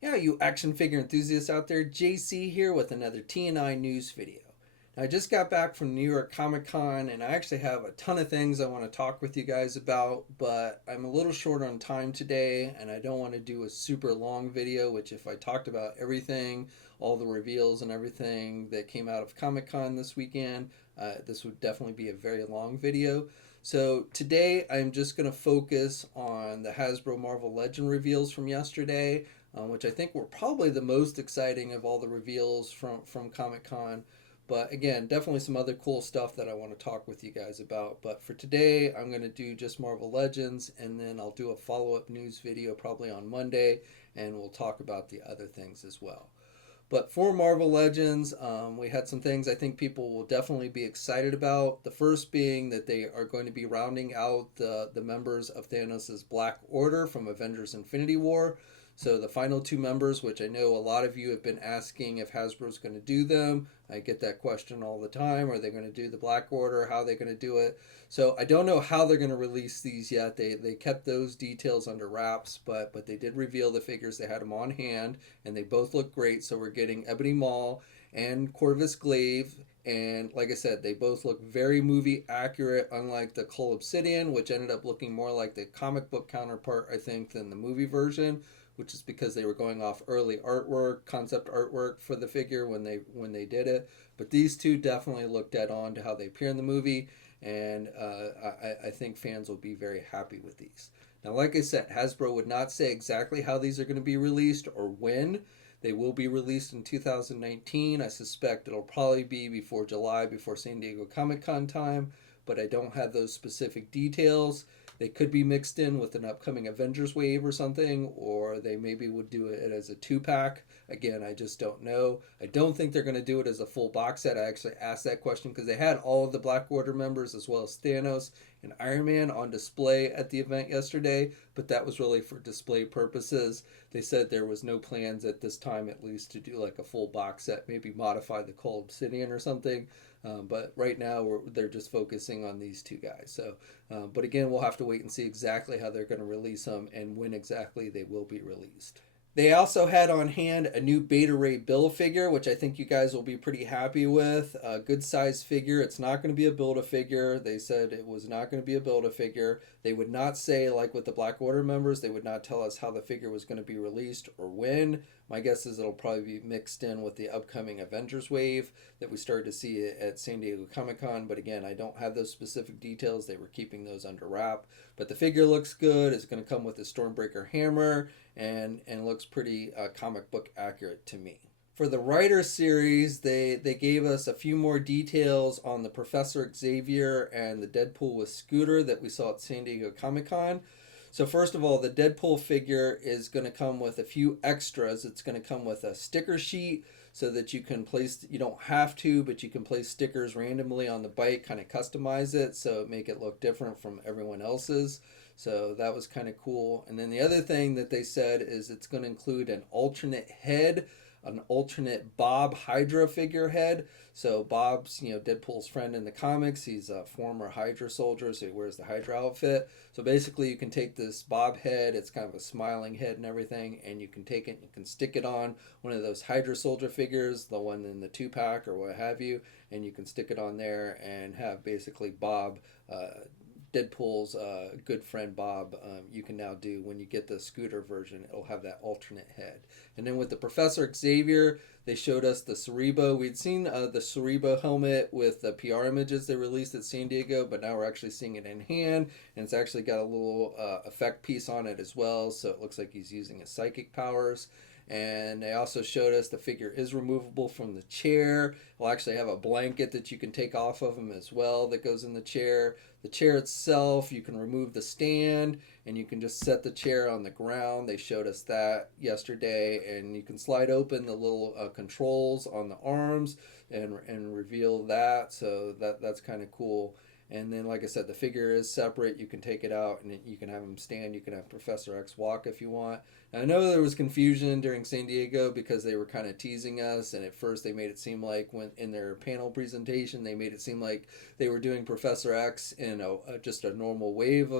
Yeah, you action figure enthusiasts out there, JC here with another TNINews video. Now, I just got back from New York Comic Con and I actually have a ton of things I want to talk with you guys about, but I'm a little short on time today and I don't want to do a super long video, which, if I talked about everything, all the reveals and everything that came out of Comic Con this weekend, this would definitely be a very long video. So today I'm just going to focus on the Hasbro Marvel Legend reveals from yesterday, which I think were probably the most exciting of all the reveals from Comic Con. But again, definitely some other cool stuff that I want to talk with you guys about. But for today, I'm going to do just Marvel Legends, and then I'll do a follow up news video probably on Monday, and we'll talk about the other things as well. But for Marvel Legends, we had some things I think people will definitely be excited about. The first being that they are going to be rounding out the members of Thanos' Black Order from Avengers Infinity War. So the final two members, which I know a lot of you have been asking if Hasbro's going to do them. I get that question all the time. Are they going to do the Black Order? How are they going to do it? So I don't know how they're going to release these yet. They kept those details under wraps, but they did reveal the figures. They had them on hand, and they both look great. So we're getting Ebony Maw and Corvus Glaive, and like I said, they both look very movie accurate, unlike the Cull Obsidian, which ended up looking more like the comic book counterpart, I think, than the movie version, which is because they were going off early artwork, concept artwork for the figure when they did it. But these two definitely look dead on to how they appear in the movie, and I think fans will be very happy with these. Now, like I said, Hasbro would not say exactly how these are going to be released or when. They will be released in 2019. I suspect it'll probably be before July, before San Diego Comic Con time, but I don't have those specific details. They could be mixed in with an upcoming Avengers wave or something, or they maybe would do it as a two pack. Again, I just don't know. I don't think they're going to do it as a full box set. I actually asked that question because they had all of the Black Order members as well as Thanos and Iron Man on display at the event yesterday, but that was really for display purposes. They said there was no plans at this time, at least, to do like a full box set, maybe modify the Cull Obsidian or something. But right now, they're just focusing on these two guys. So, but again, we'll have to wait and see exactly how they're going to release them and when exactly they will be released. They also had on hand a new Beta Ray Bill figure, which I think you guys will be pretty happy with. A good size figure. It's not going to be a Build-A-Figure. They said it was not going to be a Build-A-Figure. They would not say, like with the Black Order members, they would not tell us how the figure was going to be released or when. My guess is it'll probably be mixed in with the upcoming Avengers wave that we started to see at San Diego Comic Con. But again, I don't have those specific details. They were keeping those under wrap. But the figure looks good. It's going to come with a Stormbreaker hammer and looks pretty comic book accurate to me. For the writer series, they gave us a few more details on the Professor Xavier and the Deadpool with Scooter that we saw at San Diego Comic Con. So first of all, the Deadpool figure is going to come with a few extras. It's going to come with a sticker sheet so that you can place, you don't have to, but you can place stickers randomly on the bike, kind of customize it so make it look different from everyone else's. So that was kind of cool. And then the other thing that they said is it's going to include an alternate head, an alternate Bob Hydra figurehead. So Bob's, Deadpool's friend in the comics. He's a former Hydra soldier, so he wears the Hydra outfit. So basically, you can take this Bob head. It's kind of a smiling head and everything, and you can take it and you can stick it on one of those Hydra soldier figures, the one in the 2-pack or what have you, and you can stick it on there and have basically Bob. Deadpool's good friend Bob, you can now do when you get the Scooter version, it'll have that alternate head. And then with the Professor Xavier, they showed us the Cerebo. We'd seen the Cerebo helmet with the PR images they released at San Diego, but now we're actually seeing it in hand, and it's actually got a little effect piece on it as well, so it looks like he's using his psychic powers. And they also showed us the figure is removable from the chair. We'll actually have a blanket that you can take off of him as well that goes in the chair. The chair itself, you can remove the stand and you can just set the chair on the ground. They showed us that yesterday, and you can slide open the little controls on the arms and reveal that. So that's kind of cool. And then, like I said, the figure is separate. You can take it out and you can have him stand. You can have Professor X walk if you want. Now, I know there was confusion during San Diego because they were kind of teasing us. And at first, they made it seem like when in their panel presentation, they made it seem like they were doing Professor X in just a normal wave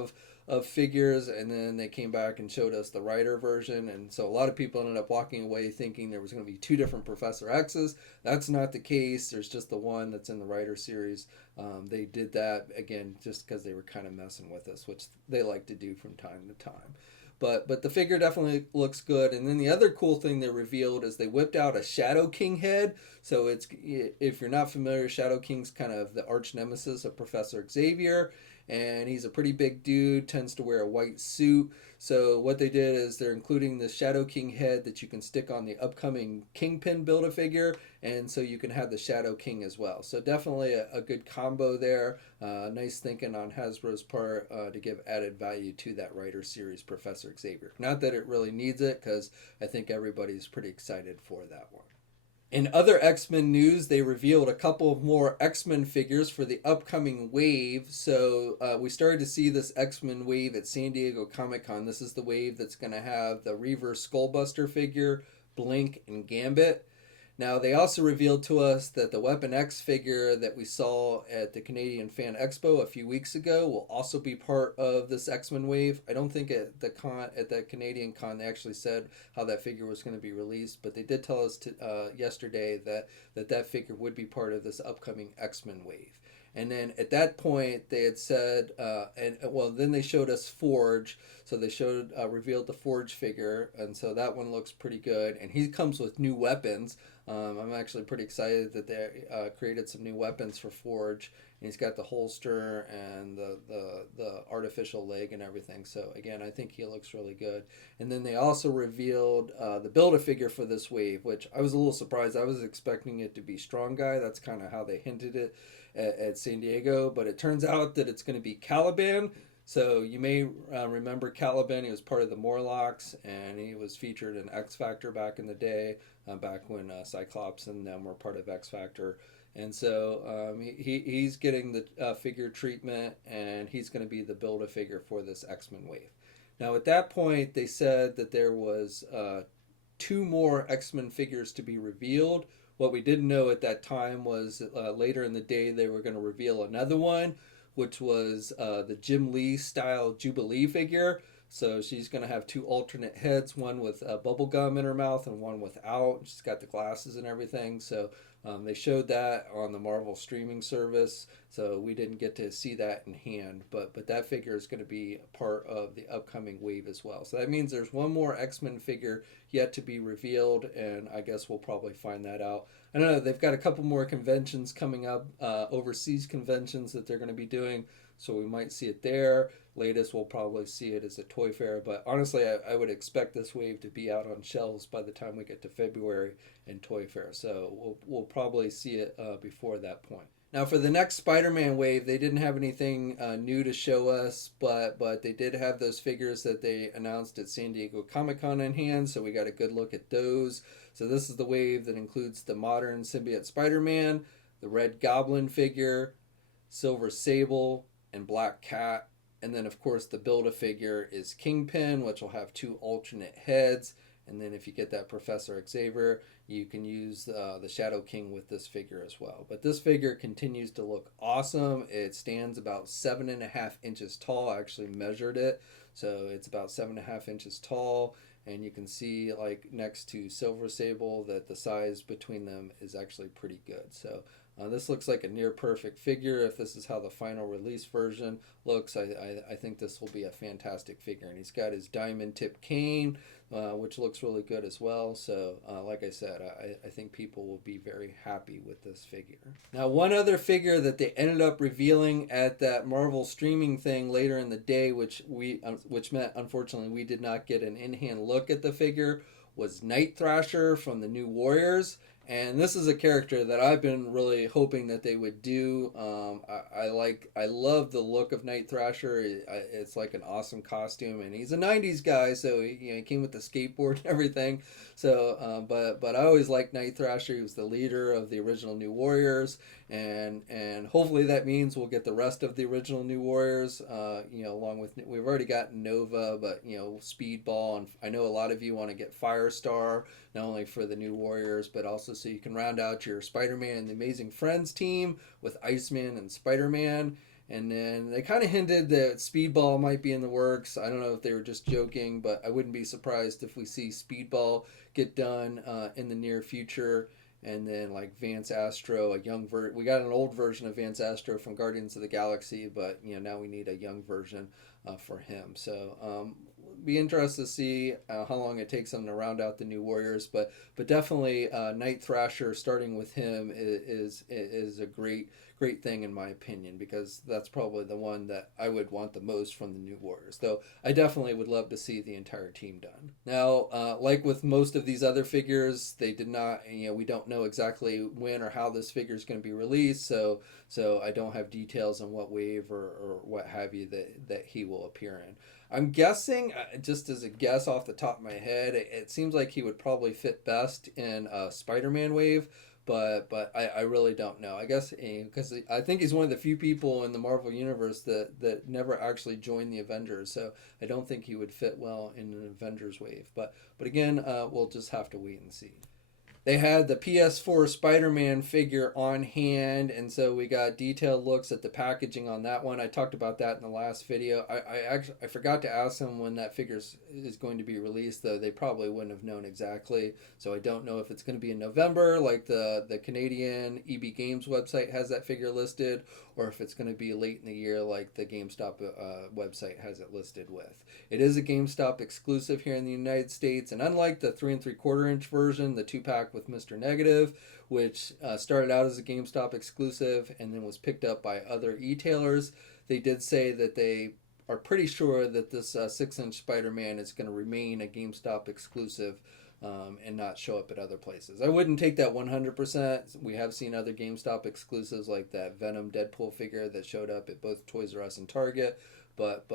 of figures, and then they came back and showed us the Rider version, and so a lot of people ended up walking away thinking there was going to be two different Professor X's. That's not the case. There's just the one that's in the Rider series. They did that again just because they were kind of messing with us, which they like to do from time to time. But the figure definitely looks good. And then the other cool thing they revealed is they whipped out a Shadow King head. So it's, if you're not familiar, Shadow King's kind of the arch nemesis of Professor Xavier, and he's a pretty big dude, tends to wear a white suit. So what they did is they're including the Shadow King head that you can stick on the upcoming Kingpin Build-A-Figure, and so you can have the Shadow King as well. So definitely a good combo there. Nice thinking on Hasbro's part to give added value to that Rider series Professor Xavier. Not that it really needs it, because I think everybody's pretty excited for that one. In other X-Men news, they revealed a couple of more X-Men figures for the upcoming wave. So we started to see this X-Men wave at San Diego Comic-Con. This is the wave that's going to have the Reaver Skullbuster figure, Blink, and Gambit. Now, they also revealed to us that the Weapon X figure that we saw at the Canadian Fan Expo a few weeks ago will also be part of this X-Men wave. I don't think at the Canadian Con they actually said how that figure was going to be released, but they did tell us yesterday that figure would be part of this upcoming X-Men wave. And then at that point, they had said, then they showed us Forge. So they revealed the Forge figure, and so that one looks pretty good. And he comes with new weapons. I'm actually pretty excited that they created some new weapons for Forge. And he's got the holster and the artificial leg and everything. So again, I think he looks really good. And then they also revealed the Build-A-Figure for this wave, which I was a little surprised. I was expecting it to be Strong Guy. That's kind of how they hinted it at San Diego, but it turns out that it's going to be Caliban. So you may remember Caliban. He was part of the Morlocks, and he was featured in X Factor back in the day, back when Cyclops and them were part of X Factor. And so he's getting the figure treatment, and he's going to be the Build-A-Figure for this X-Men wave. Now at that point, they said that there was 2 more X-Men figures to be revealed. What we didn't know at that time was later in the day they were going to reveal another one, which was the Jim Lee style Jubilee figure. So she's going to have 2 alternate heads, one with bubble gum in her mouth and one without. She's got the glasses and everything. So they showed that on the Marvel streaming service. So we didn't get to see that in hand. But that figure is going to be a part of the upcoming wave as well. So that means there's one more X-Men figure yet to be revealed. And I guess we'll probably find that out. I don't know. They've got a couple more conventions coming up, overseas conventions that they're going to be doing. So we might see it there. Latest, we'll probably see it as a toy fair. But honestly, I would expect this wave to be out on shelves by the time we get to February in toy fair. So we'll probably see it before that point. Now for the next Spider-Man wave, they didn't have anything new to show us, but they did have those figures that they announced at San Diego Comic-Con in hand, so we got a good look at those. So this is the wave that includes the modern symbiote Spider-Man, the Red Goblin figure, Silver Sable, and Black Cat. And then, of course, the Build-A-Figure is Kingpin, which will have 2 alternate heads. And then if you get that Professor Xavier, you can use the Shadow King with this figure as well. But this figure continues to look awesome. It stands about 7.5 inches tall. I actually measured it. So it's about 7.5 inches tall. And you can see, like, next to Silver Sable, that the size between them is actually pretty good. So this looks like a near perfect figure. If this is how the final release version looks, I think this will be a fantastic figure. And he's got his diamond tip cane, which looks really good as well. So like I said, I think people will be very happy with this figure. Now, one other figure that they ended up revealing at that Marvel streaming thing later in the day, which meant unfortunately we did not get an in-hand look at the figure, was Night Thrasher from the New Warriors. And this is a character that I've been really hoping that they would do. I love the look of Night Thrasher. It's like an awesome costume, and he's a '90s guy, so he came with the skateboard and everything. So, but I always liked Night Thrasher. He was the leader of the original New Warriors, and hopefully that means we'll get the rest of the original New Warriors. Along with, we've already got Nova, but Speedball, and I know a lot of you want to get Firestar, not only for the New Warriors, but also so you can round out your Spider-Man and the Amazing Friends team with Iceman and Spider-Man. And then they kind of hinted that Speedball might be in the works. I don't know if they were just joking, but I wouldn't be surprised if we see Speedball get done in the near future. And then like Vance Astro, we got an old version of Vance Astro from Guardians of the Galaxy, but now we need a young version for him. So be interested to see how long it takes them to round out the new Warriors, but definitely Night Thrasher starting with him is a great thing in my opinion, because that's probably the one that I would want the most from the new Warriors. Though I definitely would love to see the entire team done. Now, like with most of these other figures, they did not. We don't know exactly when or how this figure is going to be released, so I don't have details on what wave or what have you that he will appear in. I'm guessing, just as a guess off the top of my head, it seems like he would probably fit best in a Spider-Man wave, but I really don't know. I guess because I think he's one of the few people in the Marvel Universe that never actually joined the Avengers, so I don't think he would fit well in an Avengers wave. But again, we'll just have to wait and see. They had the PS4 Spider-Man figure on hand, and so we got detailed looks at the packaging on that one. I talked about that in the last video. I forgot to ask them when that figure is going to be released, though they probably wouldn't have known exactly. So I don't know if it's going to be in November, like the Canadian EB Games website has that figure listed, or if it's going to be late in the year, like the GameStop website has it listed with. It is a GameStop exclusive here in the United States, and unlike the 3 3/4 inch version, the 2-pack with Mr. Negative, which started out as a GameStop exclusive and then was picked up by other e-tailers, they did say that they are pretty sure that this 6-inch Spider-Man is going to remain a GameStop exclusive and not show up at other places. I wouldn't take that 100%. We have seen other GameStop exclusives like that Venom Deadpool figure that showed up at both Toys R Us and Target, but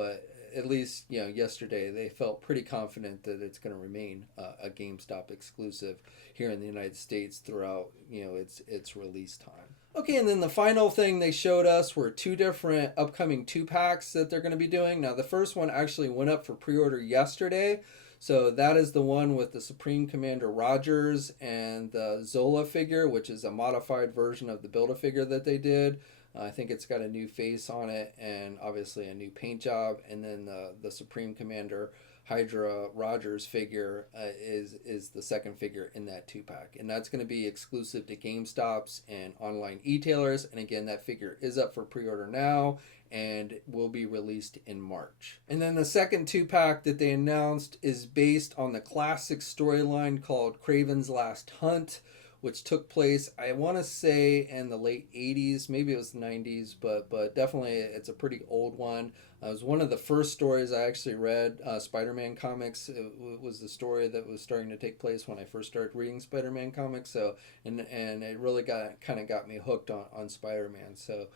at least yesterday they felt pretty confident that it's going to remain a GameStop exclusive here in the United States throughout its release time. Okay, and then the final thing they showed us were 2 different upcoming 2-packs that they're going to be doing. Now the first one actually went up for pre-order yesterday. So that is the one with the Supreme Commander Rogers and the Zola figure, which is a modified version of the Build-A-Figure that they did. I think it's got a new face on it and obviously a new paint job. And then the Supreme Commander Hydra Rogers figure is the second figure in that 2-pack. And that's going to be exclusive to GameStops and online e-tailers. And again, that figure is up for pre-order now and will be released in March. And then the second 2-pack that they announced is based on the classic storyline called Kraven's Last Hunt, which took place, I want to say, in the late 80s, maybe it was the 90s, but definitely it's a pretty old one. It was one of the first stories I actually read, Spider-Man comics. It was the story that was starting to take place when I first started reading Spider-Man comics. So, and it really got me hooked on Spider-Man. So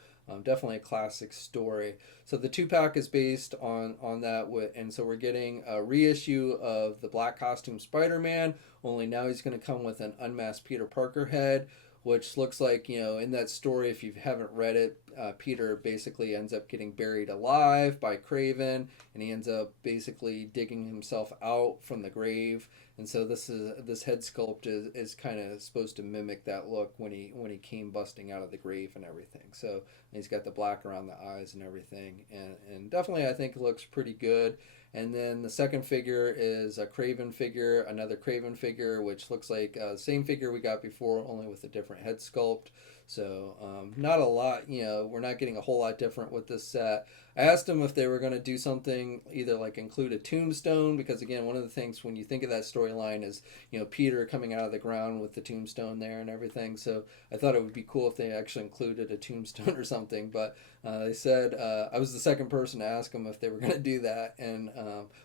definitely a classic story. So the 2-pack is based on that, and so we're getting a reissue of the black costume Spider-Man, only now he's going to come with an unmasked Peter Parker head, which looks like, in that story, if you haven't read it, Peter basically ends up getting buried alive by Kraven, and he ends up basically digging himself out from the grave. And so this head sculpt is kind of supposed to mimic that look when he came busting out of the grave and everything. So he's got the black around the eyes and everything, and definitely I think it looks pretty good. And then the second figure is a Kraven figure, another Kraven figure, which looks like the same figure we got before, only with a different head sculpt. So not a lot, we're not getting a whole lot different with this set. I asked them if they were going to do something, either like include a tombstone, because again, one of the things when you think of that storyline is, Peter coming out of the ground with the tombstone there and everything. So I thought it would be cool if they actually included a tombstone or something. But they said I was the second person to ask them if they were going to do that, and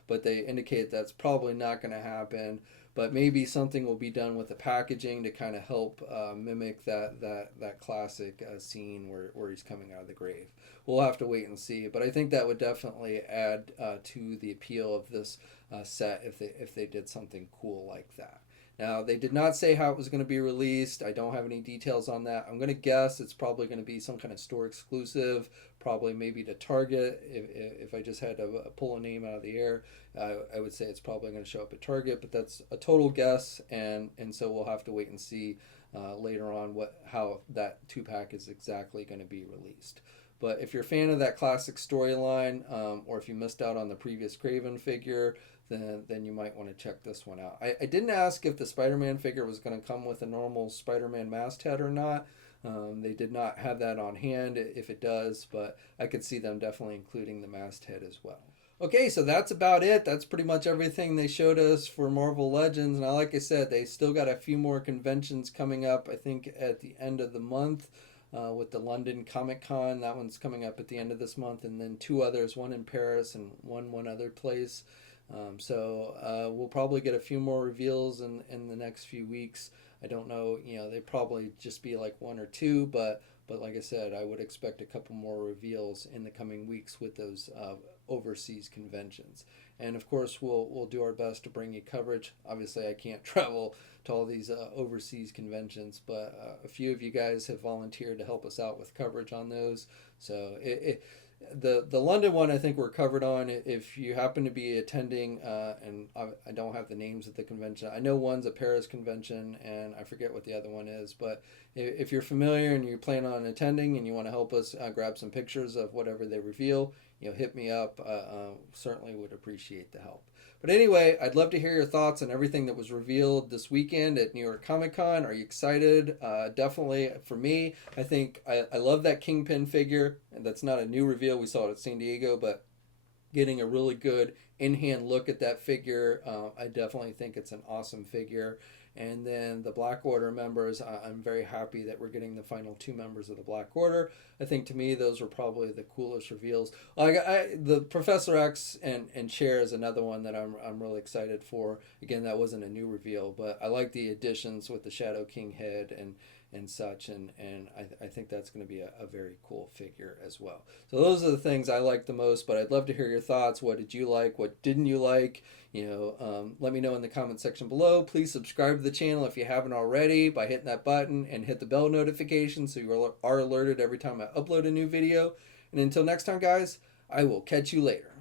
but they indicate that's probably not going to happen. But maybe something will be done with the packaging to kind of help mimic that classic scene where he's coming out of the grave. We'll have to wait and see, but I think that would definitely add to the appeal of this set if they did something cool like that. Now, they did not say how it was going to be released. I don't have any details on that. I'm going to guess it's probably going to be some kind of store exclusive, probably maybe to Target. If I just had to pull a name out of the air, I would say it's probably going to show up at Target, but that's a total guess, and so we'll have to wait and see later on how that 2-pack is exactly going to be released. But if you're a fan of that classic storyline, or if you missed out on the previous Craven figure, then you might want to check this one out. I didn't ask if the Spider-Man figure was going to come with a normal Spider-Man masthead or not. They did not have that on hand if it does, but I could see them definitely including the masthead as well. Okay, so that's about it. That's pretty much everything they showed us for Marvel Legends. Now, like I said, they still got a few more conventions coming up, I think at the end of the month. With the London Comic Con, that one's coming up at the end of this month, and then two others, one in Paris and one other place. So we'll probably get a few more reveals in the next few weeks. I don't know, they probably just be like one or two, but like I said, I would expect a couple more reveals in the coming weeks with those overseas conventions. And of course, we'll do our best to bring you coverage. Obviously, I can't travel to all these overseas conventions, but a few of you guys have volunteered to help us out with coverage on those. So the London one, I think we're covered on. If you happen to be attending, and I don't have the names of the convention. I know one's a Paris convention, and I forget what the other one is. But if you're familiar and you plan on attending and you want to help us grab some pictures of whatever they reveal, hit me up. Certainly would appreciate the help. But anyway, I'd love to hear your thoughts on everything that was revealed this weekend at New York Comic Con. Are you excited? Definitely for me. I think I love that Kingpin figure. And that's not a new reveal. We saw it at San Diego, but getting a really good in-hand look at that figure, I definitely think it's an awesome figure. And then the Black Order members, I'm very happy that we're getting the final two members of the Black Order. I think to me those were probably the coolest reveals. The Professor X and Cher is another one that I'm really excited for. Again, that wasn't a new reveal, but I like the additions with the Shadow King head and such, and I think that's going to be a very cool figure as well. So those are the things I like the most, but I'd love to hear your thoughts. What did you like? What didn't you like? Let me know in the comment section below. Please subscribe to the channel if you haven't already by hitting that button and hit the bell notification so you are alerted every time I upload a new video. And until next time, guys, I will catch you later.